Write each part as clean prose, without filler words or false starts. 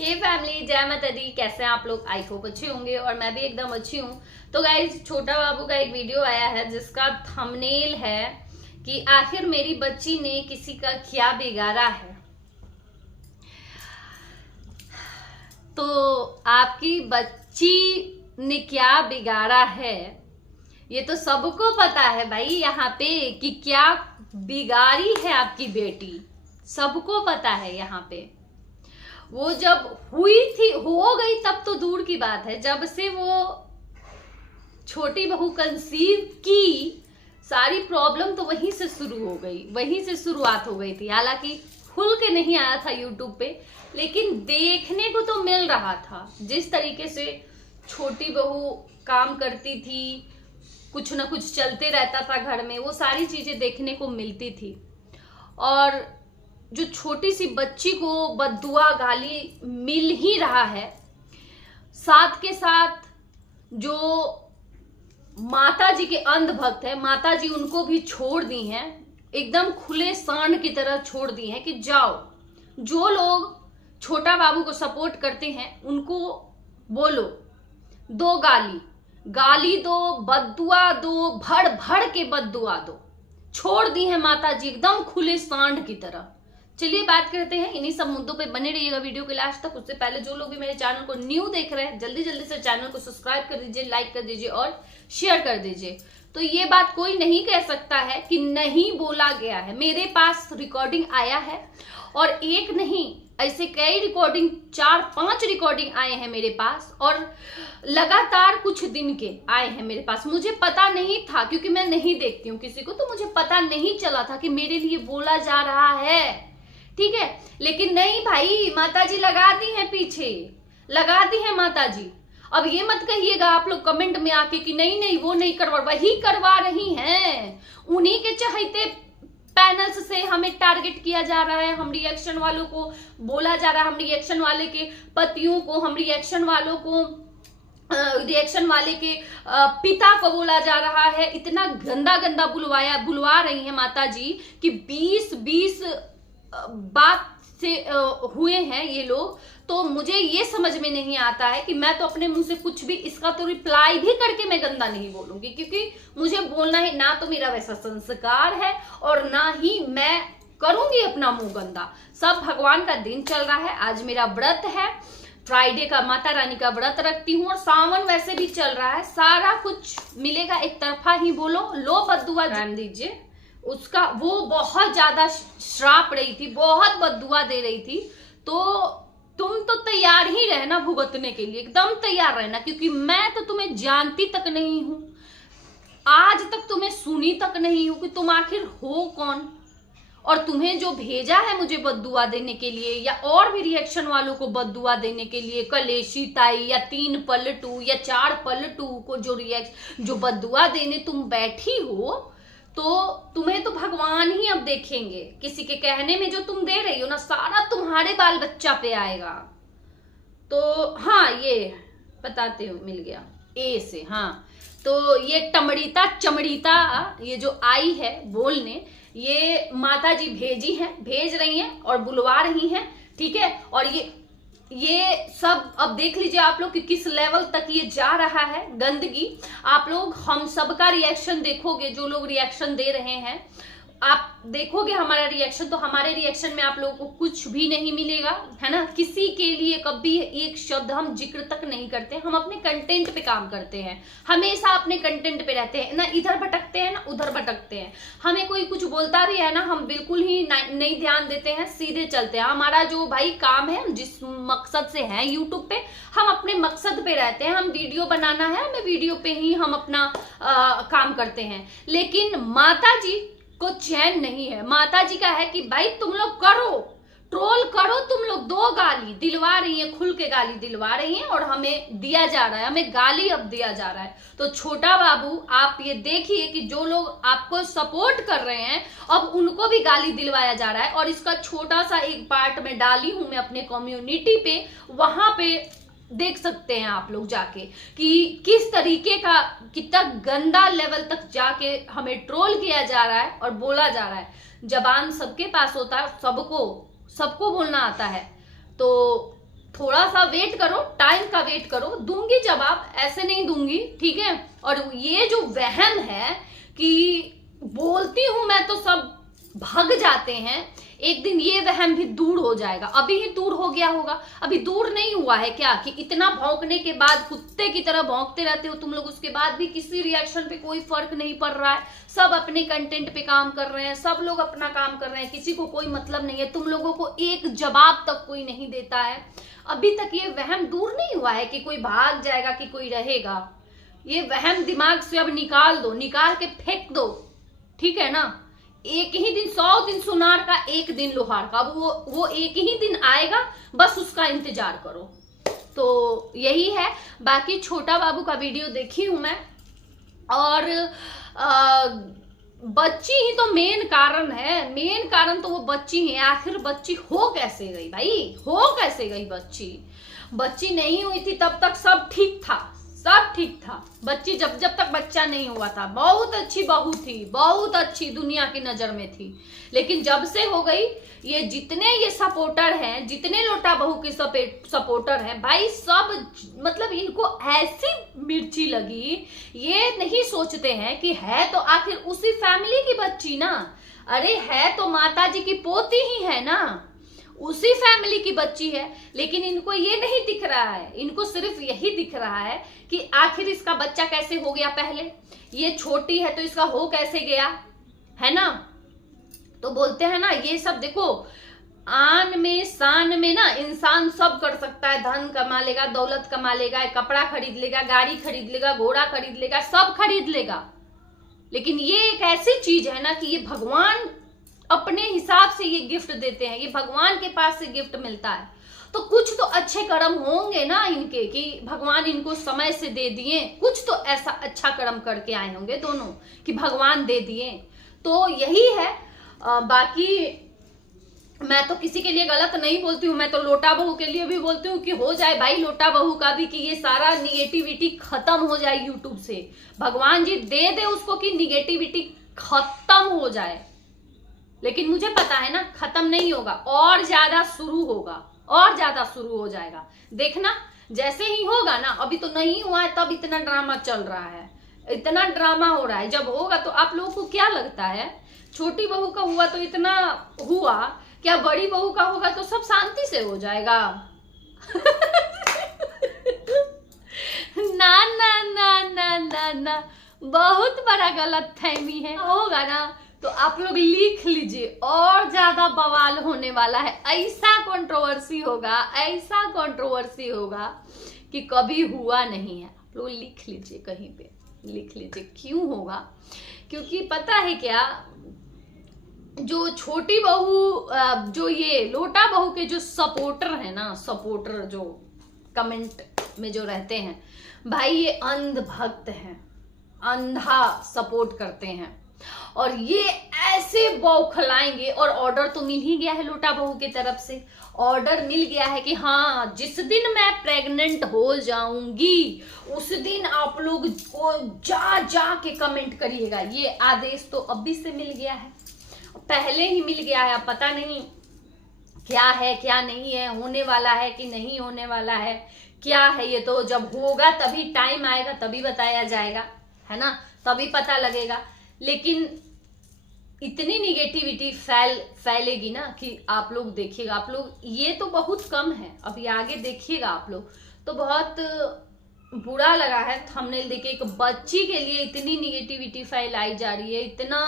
हे family, जय माता दी। कैसे हैं आप लोग? आई होप अच्छे होंगे और मैं भी एकदम अच्छी हूँ। तो गाइज, छोटा बाबू का एक वीडियो आया है जिसका थंबनेल है कि आखिर मेरी बच्ची ने किसी का क्या बिगाड़ा है। तो आपकी बच्ची ने क्या बिगाड़ा है ये तो सबको पता है भाई यहाँ पे कि क्या बिगाड़ी है आपकी बेटी। सबको पता है यहाँ पे। वो जब हुई थी, हो गई तब तो दूर की बात है। जब से वो छोटी बहू कंसीव की, सारी प्रॉब्लम तो वहीं से शुरू हो गई, वहीं से शुरुआत हो गई थी। हालांकि खुल के नहीं आया था यूट्यूब पे, लेकिन देखने को तो मिल रहा था। जिस तरीके से छोटी बहू काम करती थी, कुछ ना कुछ चलते रहता था घर में, वो सारी चीजें देखने को मिलती थी। और जो छोटी सी बच्ची को बद्दुआ गाली मिल ही रहा है, साथ के साथ जो माता जी के अंध भक्त है, माता जी उनको भी छोड़ दी हैं, एकदम खुले सांड की तरह छोड़ दी हैं कि जाओ, जो लोग छोटा बाबू को सपोर्ट करते हैं उनको बोलो, दो गाली दो, बद्दुआ दो, भड़ भड़ के बद्दुआ दो। छोड़ दी है माता जी एकदम खुले सांड की तरह। चलिए बात करते हैं इन्हीं सब मुद्दों पे। बने रहिएगा वीडियो के लास्ट तक। उससे पहले जो लोग भी मेरे चैनल को न्यू देख रहे हैं, जल्दी जल्दी से चैनल को सब्सक्राइब कर दीजिए, लाइक कर दीजिए और शेयर कर दीजिए। तो ये बात कोई नहीं कह सकता है कि नहीं बोला गया है। मेरे पास रिकॉर्डिंग आया है और एक नहीं, ऐसे कई रिकॉर्डिंग, 4-5 रिकॉर्डिंग आए हैं मेरे पास और लगातार कुछ दिन के आए हैं मेरे पास। मुझे पता नहीं था, क्योंकि मैं नहीं देखती हूँ किसी को, तो मुझे पता नहीं चला था कि मेरे लिए बोला जा रहा है। ठीक है, लेकिन नहीं भाई, माता जी लगा दी है पीछे, लगा दी है माता जी। अब ये मत कहिएगा आप लोग कमेंट में आके कि नहीं वो नहीं करवा, वही करवा रही हैं। उन्हीं के चहेते पैनल्स से हमें टारगेट किया जा रहा है, हम रिएक्शन वालों को बोला जा रहा है, हम रिएक्शन वाले के पतियों को, हम रिएक्शन वालों को, रिएक्शन वाले के पिता को बोला जा रहा है। इतना गंदा गंदा बुलवा रही है माता जी कि 20 बात से हुए हैं ये लोग। तो मुझे ये समझ में नहीं आता है कि मैं तो अपने मुंह से कुछ भी, इसका तो रिप्लाई भी करके मैं गंदा नहीं बोलूंगी, क्योंकि मुझे बोलना है ना, तो मेरा वैसा संस्कार है और ना ही मैं करूंगी अपना मुंह गंदा। सब भगवान का दिन चल रहा है, आज मेरा व्रत है, फ्राइडे का माता रानी का व्रत रखती हूँ और सावन वैसे भी चल रहा है। सारा कुछ मिलेगा, एक तरफा ही बोलो, लो बद्दुआ जान दीजिए उसका। वो बहुत ज्यादा श्राप रही थी, बहुत बद्दुआ दे रही थी, तो तुम तो तैयार ही रहना भुगतने के लिए, एकदम तैयार रहना, क्योंकि मैं तो तुम्हें जानती तक नहीं हूं, आज तक तुम्हें सुनी तक नहीं हूं कि तुम आखिर हो कौन। और तुम्हें जो भेजा है मुझे बद्दुआ देने के लिए, या और भी रिएक्शन वालों को बद्दुआ देने के लिए, कलेशी ताई या 3 पलटू या 4 पलटू को जो बद्दुआ देने तुम बैठी हो, तो तुम्हें तो भगवान ही अब देखेंगे। किसी के कहने में जो तुम दे रही हो ना, सारा तुम्हारे बाल बच्चा पे आएगा। तो हाँ, ये बताते हो, मिल गया ए से। हाँ, तो ये टमड़ीता चमड़ीता ये जो आई है बोलने, ये माता जी भेज रही हैं और बुलवा रही हैं। ठीक है, और ये सब अब देख लीजिए आप लोग कि किस लेवल तक ये जा रहा है गंदगी। आप लोग हम सबका रिएक्शन देखोगे, जो लोग रिएक्शन दे रहे हैं, आप देखोगे हमारा रिएक्शन, तो हमारे रिएक्शन में आप लोगों को कुछ भी नहीं मिलेगा, है ना। किसी के लिए कभी एक शब्द हम जिक्र तक नहीं करते। हम अपने कंटेंट पे काम करते हैं, हमेशा अपने कंटेंट पे रहते हैं, ना इधर भटकते हैं ना उधर भटकते हैं। हमें कोई कुछ बोलता भी है ना, हम बिल्कुल ही नहीं ध्यान देते हैं, सीधे चलते हैं। हमारा जो भाई काम है, जिस मकसद से है यूट्यूब पे, हम अपने मकसद पे रहते हैं। हम वीडियो बनाना है, हमें वीडियो पे ही हम अपना काम करते हैं। लेकिन माता जी को चैन नहीं है। माता जी का है कि भाई तुम लोग करो, ट्रोल करो, तुम लोग दो गाली दिलवा रही हैं, खुल के गाली दिलवा रही हैं और हमें दिया जा रहा है, हमें गाली अब दिया जा रहा है। तो छोटा बाबू, आप ये देखिए कि जो लोग आपको सपोर्ट कर रहे हैं, अब उनको भी गाली दिलवाया जा रहा है। और इसका छोटा सा एक पार्ट में डाली हूं मैं अपने कम्युनिटी पे, वहां पे देख सकते हैं आप लोग जाके कि किस तरीके का, कितना गंदा लेवल तक जाके हमें ट्रोल किया जा रहा है और बोला जा रहा है। जबान सबके पास होता है, सबको बोलना आता है, तो थोड़ा सा वेट करो, टाइम का वेट करो, दूंगी जवाब, ऐसे नहीं दूंगी, ठीक है। और ये जो वहम है कि बोलती हूं मैं तो सब भाग जाते हैं, एक दिन ये वहम भी दूर हो जाएगा। अभी ही दूर हो गया होगा, अभी दूर नहीं हुआ है क्या कि इतना भौंकने के बाद कुत्ते की तरह भौंकते रहते हो तुम लोग, उसके बाद भी किसी रिएक्शन पे कोई फर्क नहीं पड़ रहा है। सब अपने कंटेंट पे काम कर रहे हैं, सब लोग अपना काम कर रहे हैं, किसी को कोई मतलब नहीं है। तुम लोगों को एक जवाब तक कोई नहीं देता है। अभी तक ये वहम दूर नहीं हुआ है कि कोई भाग जाएगा कि कोई रहेगा। ये वहम दिमाग से अब निकाल दो, निकाल के फेंक दो, ठीक है ना। एक ही दिन, 100 दिन सुनार का, एक दिन लोहार का। अब वो एक ही दिन आएगा, बस उसका इंतजार करो। तो यही है। बाकी छोटा बाबू का वीडियो देखी हूं मैं, और बच्ची ही तो मेन कारण है। मेन कारण तो वो बच्ची है। आखिर बच्ची हो कैसे गई भाई, हो कैसे गई बच्ची? बच्ची नहीं हुई थी तब तक सब ठीक था, सब ठीक था। बच्ची जब तक बच्चा नहीं हुआ था बहुत अच्छी बहू थी, बहुत अच्छी दुनिया की नजर में थी। लेकिन जब से हो गई, ये जितने ये सपोर्टर हैं, जितने लोटा बहू के सपोर्टर हैं भाई, सब मतलब इनको ऐसी मिर्ची लगी, ये नहीं सोचते हैं कि है तो आखिर उसी फैमिली की बच्ची ना। अरे है तो माता जी की पोती ही है ना, उसी फैमिली की बच्ची है। लेकिन इनको ये नहीं दिख रहा है, इनको सिर्फ यही दिख रहा है कि आखिर इसका बच्चा कैसे हो गया पहले, ये छोटी है तो इसका हो कैसे गया, है ना। तो बोलते हैं ना, ये सब देखो, आन में शान में ना इंसान सब कर सकता है। धन कमा लेगा, दौलत कमा लेगा, कपड़ा खरीद लेगा, गाड़ी खरीद लेगा, घोड़ा खरीद लेगा, सब खरीद लेगा। लेकिन ये एक ऐसी चीज है ना कि ये भगवान अपने हिसाब से ये गिफ्ट देते हैं, ये भगवान के पास से गिफ्ट मिलता है। तो कुछ तो अच्छे कर्म होंगे ना इनके कि भगवान इनको समय से दे दिए, कुछ तो ऐसा अच्छा कर्म करके आए होंगे दोनों कि भगवान दे दिए। तो यही है। बाकी मैं तो किसी के लिए गलत नहीं बोलती हूँ, मैं तो लोटा बहू के लिए भी बोलती हूँ कि हो जाए भाई लोटा बहू का भी, कि ये सारा निगेटिविटी खत्म हो जाए यूट्यूब से। भगवान जी दे दे उसको कि निगेटिविटी खत्म हो जाए। लेकिन मुझे पता है ना खत्म नहीं होगा, और ज्यादा शुरू होगा, और ज्यादा शुरू हो जाएगा। देखना जैसे ही होगा ना, अभी तो नहीं हुआ है तब इतना ड्रामा चल रहा है, इतना ड्रामा हो रहा है। जब होगा तो आप लोगों को क्या लगता है, छोटी बहू का हुआ तो इतना हुआ, क्या बड़ी बहू का होगा तो सब शांति से हो जाएगा? ना ना ना ना ना ना, बहुत बड़ा गलत फहमी है। होगा ना तो आप लोग लिख लीजिए, और ज्यादा बवाल होने वाला है। ऐसा कंट्रोवर्सी होगा, ऐसा कंट्रोवर्सी होगा कि कभी हुआ नहीं है। आप लोग लिख लीजिए, कहीं पे लिख लीजिए। क्यों होगा? क्योंकि पता है क्या, जो छोटी बहू, जो ये लोटा बहू के जो सपोर्टर है ना, सपोर्टर जो कमेंट में जो रहते हैं भाई, ये अंध भक्त हैं, अंधा सपोर्ट करते हैं। और ये ऐसे बौखलाएंगे। और ऑर्डर तो मिल ही गया है लोटा बहू की तरफ से, ऑर्डर मिल गया है कि हाँ जिस दिन मैं प्रेग्नेंट हो जाऊंगी उस दिन आप लोग को जा के कमेंट करिएगा। ये आदेश तो अभी से मिल गया है, पहले ही मिल गया है। अब पता नहीं क्या है क्या नहीं है, होने वाला है कि नहीं होने वाला है, क्या है ये तो जब होगा तभी, टाइम आएगा तभी बताया जाएगा, है ना, तभी पता लगेगा। लेकिन इतनी निगेटिविटी फैलेगी ना कि आप लोग देखिएगा, आप लोग, ये तो बहुत कम है, अभी आगे देखिएगा आप लोग। तो बहुत बुरा लगा है थंबनेल देख के, एक बच्ची के लिए इतनी निगेटिविटी फैलाई जा रही है, इतना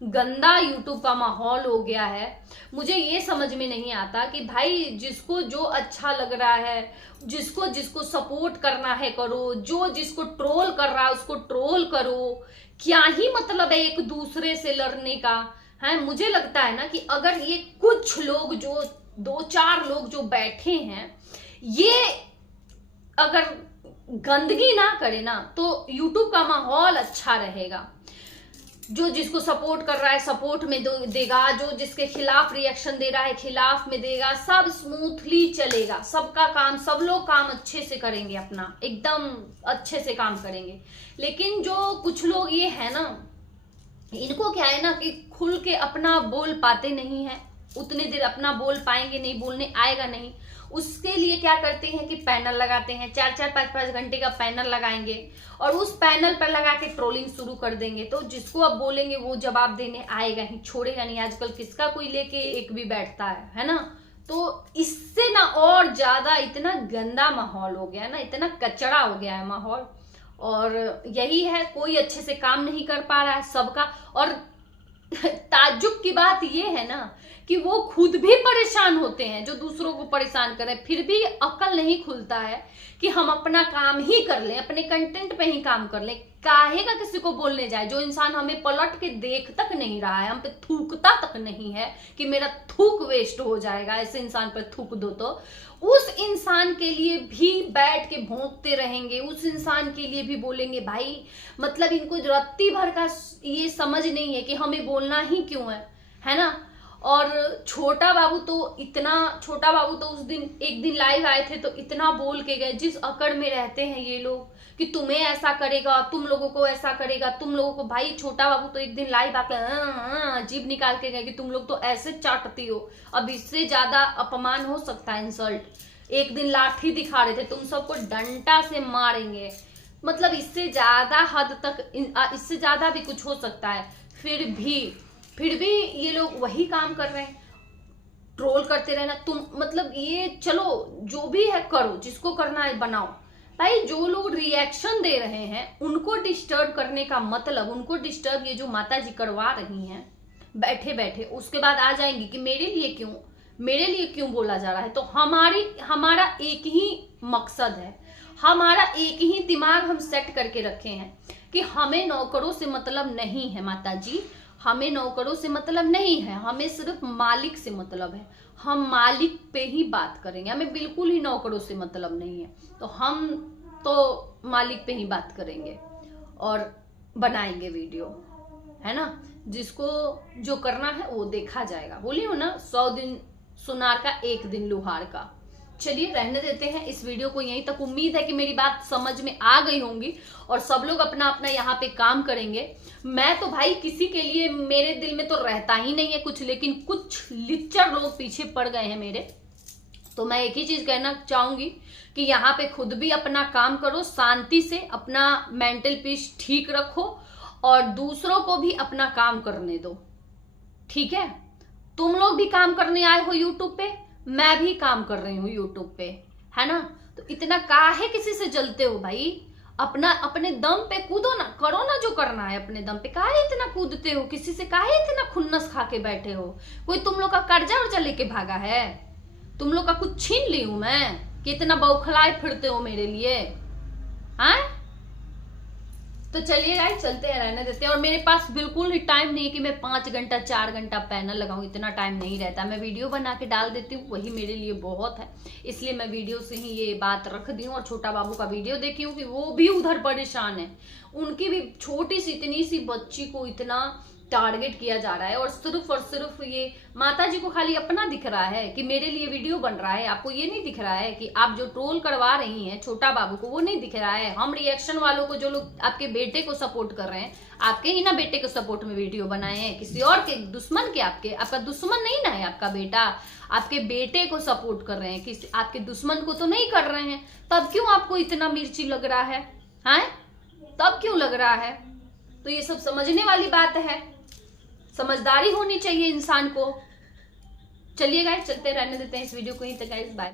गंदा यूट्यूब का माहौल हो गया है। मुझे ये समझ में नहीं आता कि भाई जिसको जो अच्छा लग रहा है, जिसको जिसको सपोर्ट करना है करो, जो जिसको ट्रोल कर रहा है उसको ट्रोल करो। क्या ही मतलब है एक दूसरे से लड़ने का, है? मुझे लगता है ना कि अगर ये कुछ लोग, जो 2-4 लोग जो बैठे हैं, ये अगर गंदगी ना करे ना तो यूट्यूब का माहौल अच्छा रहेगा। जो जिसको सपोर्ट कर रहा है सपोर्ट में देगा, जो जिसके खिलाफ रिएक्शन दे रहा है खिलाफ में देगा, सब स्मूथली चलेगा, सबका काम, सब लोग काम अच्छे से करेंगे, अपना एकदम अच्छे से काम करेंगे। लेकिन जो कुछ लोग ये है ना, इनको क्या है ना कि खुल के अपना बोल पाते नहीं है, उतने देर अपना बोल पाएंगे नहीं, बोलने आएगा नहीं, उसके लिए क्या करते हैं कि पैनल लगाते हैं, 4-4 5-5 घंटे का पैनल लगाएंगे और उस पैनल पर लगा के ट्रोलिंग शुरू कर देंगे। तो जिसको अब बोलेंगे वो जवाब देने आएगा ही, छोड़ेगा नहीं। आजकल किसका कोई लेके एक भी बैठता है ना। तो इससे ना और ज्यादा इतना गंदा माहौल हो गया ना, इतना कचरा हो गया है माहौल। और यही है, कोई अच्छे से काम नहीं कर पा रहा है सबका। और ताज्जुब की बात ये है ना कि वो खुद भी परेशान होते हैं जो दूसरों को परेशान करें, फिर भी अकल नहीं खुलता है कि हम अपना काम ही कर लें, अपने कंटेंट पे ही काम कर लें। काहे का किसी को बोलने जाए। जो इंसान हमें पलट के देख तक नहीं रहा है, हम पे थूकता तक नहीं है कि मेरा थूक वेस्ट हो जाएगा, ऐसे इंसान पर थूक दो, तो उस इंसान के लिए भी बैठ के भौंकते रहेंगे, उस इंसान के लिए भी बोलेंगे। भाई मतलब इनको रत्ती भर का ये समझ नहीं है कि हमें बोलना ही क्यों है ना। और छोटा बाबू तो उस दिन एक दिन लाइव आए थे तो इतना बोल के गए, जिस अकड़ में रहते हैं ये लोग कि तुम्हें ऐसा करेगा, तुम लोगों को ऐसा करेगा, तुम लोगों को। भाई छोटा बाबू तो एक दिन लाइव आकर जीभ निकाल के गए कि तुम लोग तो ऐसे चाटती हो। अब इससे ज्यादा अपमान हो सकता है, इंसल्ट। एक दिन लाठी दिखा रहे थे, तुम सबको डंडा से मारेंगे। मतलब इससे ज्यादा हद तक, इससे ज्यादा भी कुछ हो सकता है। फिर भी ये लोग वही काम कर रहे हैं, ट्रोल करते रहना। तुम मतलब ये चलो जो भी है करो, जिसको करना है बनाओ। भाई जो लोग रिएक्शन दे रहे हैं उनको डिस्टर्ब करने का मतलब, उनको डिस्टर्ब ये जो माता जी करवा रही हैं बैठे बैठे, उसके बाद आ जाएंगी कि मेरे लिए क्यों बोला जा रहा है। तो हमारा एक ही मकसद है, हमारा एक ही दिमाग हम सेट करके रखे हैं कि हमें नौकरों से मतलब नहीं है माता जी, हमें नौकरों से मतलब नहीं है, हमें सिर्फ मालिक से मतलब है। हम मालिक पे ही बात करेंगे, हमें बिल्कुल ही नौकरों से मतलब नहीं है। तो हम तो मालिक पे ही बात करेंगे और बनाएंगे वीडियो, है ना। जिसको जो करना है वो देखा जाएगा। बोली हो ना, 100 दिन सुनार का 1 दिन लुहार का। चलिए रहने देते हैं इस वीडियो को यहीं तक। उम्मीद है कि मेरी बात समझ में आ गई होंगी और सब लोग अपना अपना यहाँ पे काम करेंगे। मैं तो भाई किसी के लिए, मेरे दिल में तो रहता ही नहीं है कुछ, लेकिन कुछ लिच्चर लोग पीछे पड़ गए हैं मेरे। तो मैं एक ही चीज कहना चाहूंगी कि यहाँ पे खुद भी अपना काम करो, शांति से अपना मेंटल पीस ठीक रखो और दूसरों को भी अपना काम करने दो, ठीक है। तुम लोग भी काम करने आए हो यूट्यूब पे, मैं भी काम कर रही हूँ यूट्यूब पे, है ना। तो इतना काहे किसी से जलते हो भाई। अपने दम पे कूदो ना, करो ना जो करना है अपने दम पे। काहे इतना कूदते हो, किसी से काहे इतना खुन्नस खा के बैठे हो। कोई तुम लोग का कर्जा वर्जा लेके भागा है, तुम लोग का कुछ छीन ली हूं मैं कि इतना बौखलाए फिरते हो मेरे लिए, हाँ। तो चलिए गाइस चलते हैं, रहने देते हैं। और मेरे पास बिल्कुल ही टाइम नहीं है कि मैं 5 घंटा 4 घंटा पैनल लगाऊं, इतना टाइम नहीं रहता। मैं वीडियो बना के डाल देती हूँ, वही मेरे लिए बहुत है। इसलिए मैं वीडियो से ही ये बात रख दी हूँ। और छोटा बाबू का वीडियो देखी हूँ कि वो भी उधर परेशान है, उनकी भी छोटी सी इतनी सी बच्ची को इतना टारगेट किया जा रहा है। और सिर्फ ये माता जी को खाली अपना दिख रहा है कि मेरे लिए वीडियो बन रहा है। आपको ये नहीं दिख रहा है कि आप जो ट्रोल करवा रही हैं छोटा बाबू को, वो नहीं दिख रहा है। हम रिएक्शन वालों को, जो लोग आपके बेटे को सपोर्ट कर रहे हैं, आपके ही ना बेटे के सपोर्ट में वीडियो बनाए हैं, किसी और के दुश्मन के, आपका दुश्मन नहीं ना है आपका बेटा, आपके बेटे को सपोर्ट कर रहे हैं, किसी आपके दुश्मन को तो नहीं कर रहे हैं। तब क्यों आपको इतना मिर्ची लग रहा है, हाँ? तब क्यों लग रहा है? तो ये सब समझने वाली बात है, समझदारी होनी चाहिए इंसान को। चलिए गाइस चलते, रहने देते हैं इस वीडियो को यहीं तक गाइस, बाय।